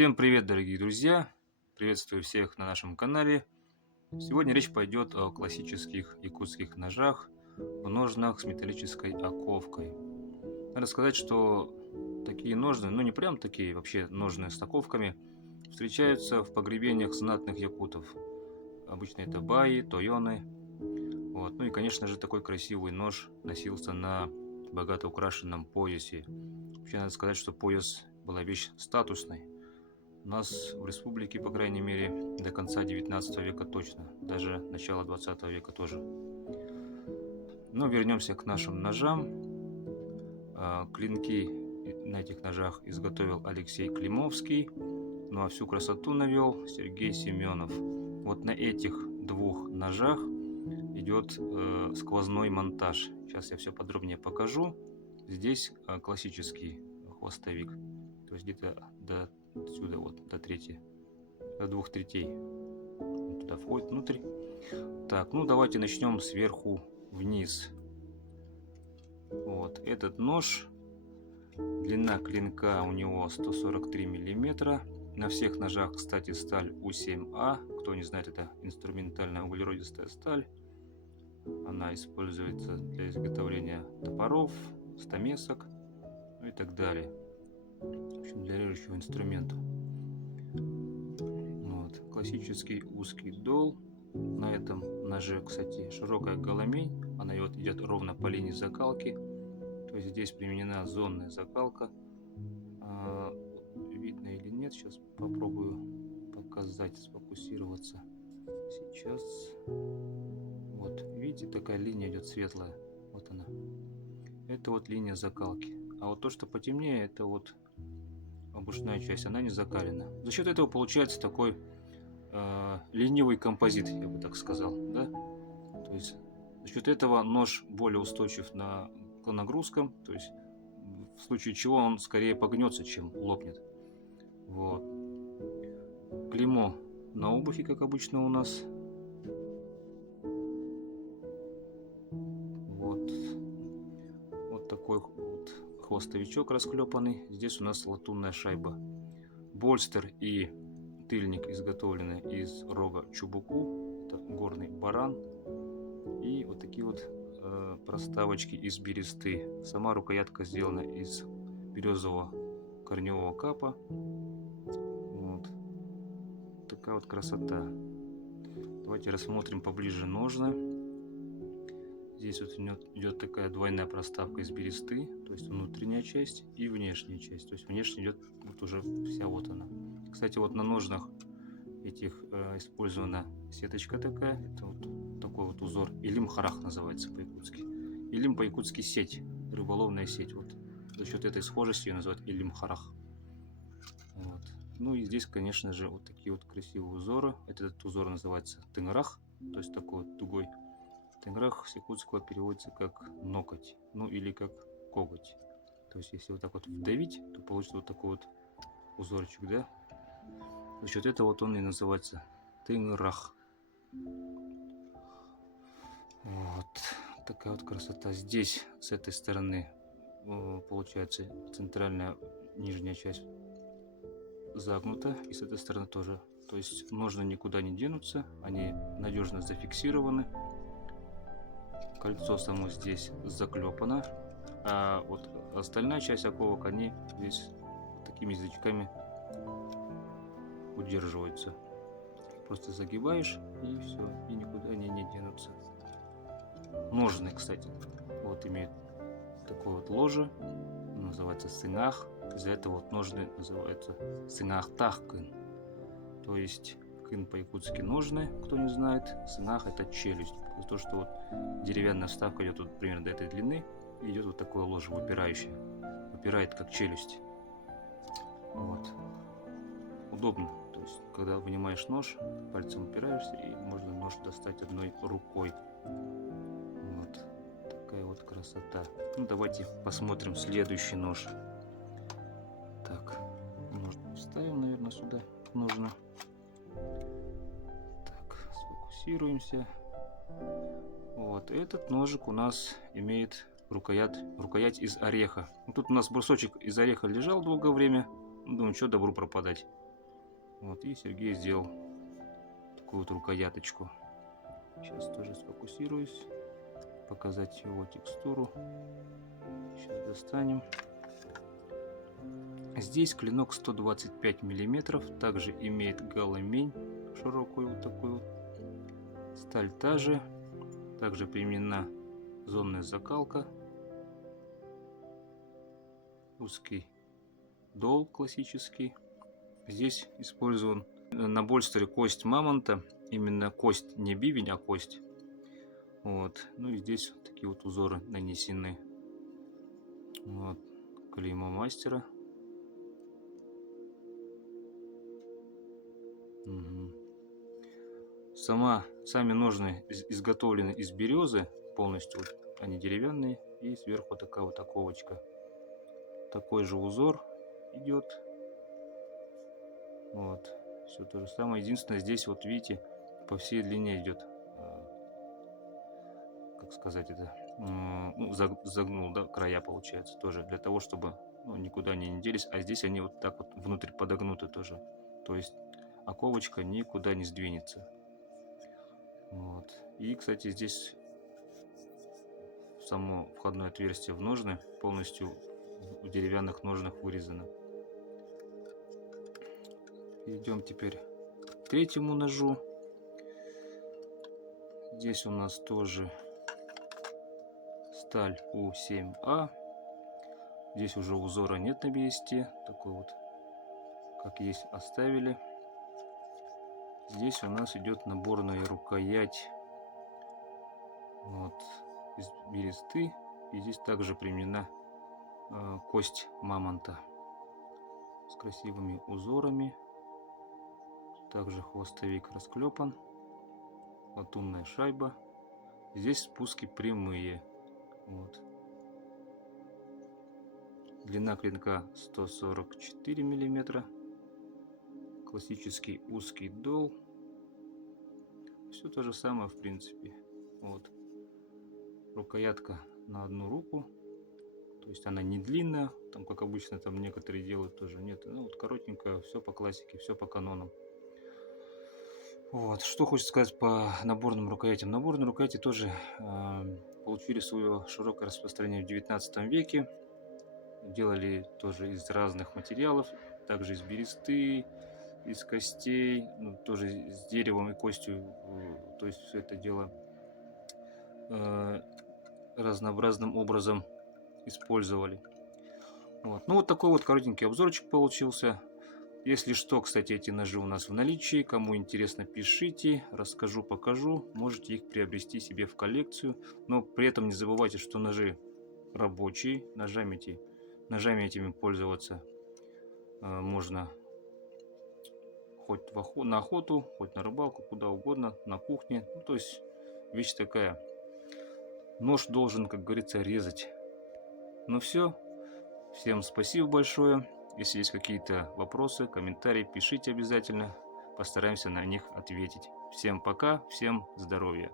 Всем привет, дорогие друзья! Приветствую всех на нашем канале. Сегодня речь пойдет о классических якутских ножах в ножнах с металлической оковкой. Надо сказать, что такие ножны, ну не прям такие, вообще ножны с оковками, встречаются в погребениях знатных якутов. Обычно это баи, тойоны. Вот. Ну и, конечно же, такой красивый нож носился на богато украшенном поясе. Вообще, надо сказать, что пояс была вещь статусной. У нас в республике, по крайней мере, до конца 19 века точно, даже начала 20 века тоже. Но вернемся к нашим ножам. Клинки на этих ножах изготовил Алексей Климовский, ну а всю красоту навел Сергей Семенов. Вот на этих двух ножах идет сквозной монтаж. Сейчас я все подробнее покажу. Здесь классический хвостовик, то есть где-то до отсюда вот до трети, до 2/3 туда входит внутрь. Так, ну давайте начнем сверху вниз. Вот этот нож, длина клинка у него 143 миллиметра. На всех ножах, кстати, сталь У7А. Кто не знает, это инструментальная углеродистая сталь. Она используется для изготовления топоров, стамесок, ну и так далее. В общем, для режущего инструмента. Вот. Классический узкий дол. На этом ноже, кстати, широкая голомень. Она идет ровно по линии закалки. То есть здесь применена зонная закалка. Видно или нет, сейчас попробую показать, сфокусироваться. Сейчас. Вот, видите, такая линия идет светлая. Вот она. Это вот линия закалки. А вот то, что потемнее, это вот обушная часть, она не закалена. За счет этого получается такой ленивый композит, я бы так сказал, да? То есть за счет этого нож более устойчив к нагрузкам, то есть в случае чего он скорее погнется, чем лопнет. Вот. Клеймо на обухе, как обычно у нас. Вот такой вот хвостовичок расклепанный. Здесь у нас латунная шайба. Больстер и тыльник изготовлены из рога чубуку. Это горный баран. И вот такие вот проставочки из бересты. Сама рукоятка сделана из березового корневого капа. Вот. Такая вот красота. Давайте рассмотрим поближе ножны. Здесь вот идет такая двойная проставка из бересты, то есть внутренняя часть и внешняя часть. То есть внешняя идет вот уже вся вот она. Кстати, вот на ножнах этих использована сеточка такая. Это вот такой вот узор. Илим-харах называется по-якутски. Илим по-якутски сеть, рыболовная сеть. Вот за счет этой схожести ее называют илим-харах. Вот. Ну и здесь, конечно же, вот такие вот красивые узоры. Этот узор называется тынграх, то есть такой вот тугой. Тынграх с якутского переводится как ноготь, ну или как коготь. То есть если вот так вот вдавить, то получится вот такой вот узорчик, да? За счет этого вот он и называется тынграх. Вот такая вот красота. Здесь с этой стороны получается центральная нижняя часть загнута, и с этой стороны тоже. То есть ножны никуда не денутся, они надежно зафиксированы. Кольцо само здесь заклепано, а вот остальная часть оковок, они здесь такими язычками удерживаются. Просто загибаешь, и все, и никуда они не денутся. Ножны, кстати, вот имеют такое вот ложе, называется сынах. Из-за этого вот ножны называются сынах-тахкын. То есть кын по-якутски ножны, кто не знает, сынах это челюсть. То, что вот деревянная вставка идет вот примерно до этой длины, и идет вот такое ложе выпирающее. Выпирает как челюсть. Вот. Удобно. То есть, когда вынимаешь нож, пальцем упираешься, и можно нож достать одной рукой. Вот. Такая вот красота. Ну, давайте посмотрим следующий нож. Так, можно вставим, наверное, сюда нужно. Так, сфокусируемся. Вот этот ножик у нас имеет рукоять из ореха. Тут у нас брусочек из ореха лежал долгое время. Думаю, что добру пропадать. Вот, и Сергей сделал такую вот рукояточку. Сейчас тоже сфокусируюсь, показать его текстуру. Сейчас достанем. Здесь клинок 125 миллиметров, также имеет галамень широкую вот такую вот. Сталь та же, также применена зонная закалка. Узкий дол классический. Здесь использован на больстере кость мамонта, именно кость, не бивень, а кость. Вот. Ну и здесь вот такие вот узоры нанесены. Вот. Клеймо мастера. Угу. Сами ножны изготовлены из березы полностью, вот, они деревянные, и сверху такая вот оковочка. Такой же узор идет. Вот, все то же самое. Единственное, здесь вот видите, по всей длине идет, как сказать это, ну, загнул, да, края получается тоже, для того, чтобы, ну, никуда не делись. А здесь они вот так вот внутрь подогнуты тоже. То есть оковочка никуда не сдвинется. Вот. И, кстати, здесь само входное отверстие в ножны полностью в деревянных ножнах вырезано. Перейдем теперь к третьему ножу. Здесь у нас тоже сталь У7А. Здесь уже узора нет на бересте, такой вот, как есть, оставили. Здесь у нас идет наборная рукоять, вот, из бересты, и здесь также применена кость мамонта с красивыми узорами. Также хвостовик расклепан, латунная шайба. Здесь спуски прямые. Вот. Длина клинка 144 миллиметра. Классический узкий дол. Все то же самое в принципе. Вот. Рукоятка на одну руку. То есть она не длинная, там как обычно там некоторые делают, тоже нет. Ну вот коротенькая, все по классике, все по канонам. Вот. Что хочется сказать по наборным рукоятям. Наборные рукояти тоже получили свое широкое распространение в 19 веке. Делали тоже из разных материалов, также из бересты, из костей, ну, тоже с деревом и костью. То есть все это дело разнообразным образом использовали. Вот. Ну вот такой вот коротенький обзорчик получился. Если что, кстати, эти ножи у нас в наличии. Кому интересно, пишите, расскажу, покажу. Можете их приобрести себе в коллекцию. Но при этом не забывайте, что ножи рабочие. Ножами этими пользоваться можно хоть на охоту, хоть на рыбалку, куда угодно, на кухне. Ну, то есть вещь такая. Нож должен, как говорится, резать. Ну все. Всем спасибо большое. Если есть какие-то вопросы, комментарии, пишите обязательно. Постараемся на них ответить. Всем пока, всем здоровья.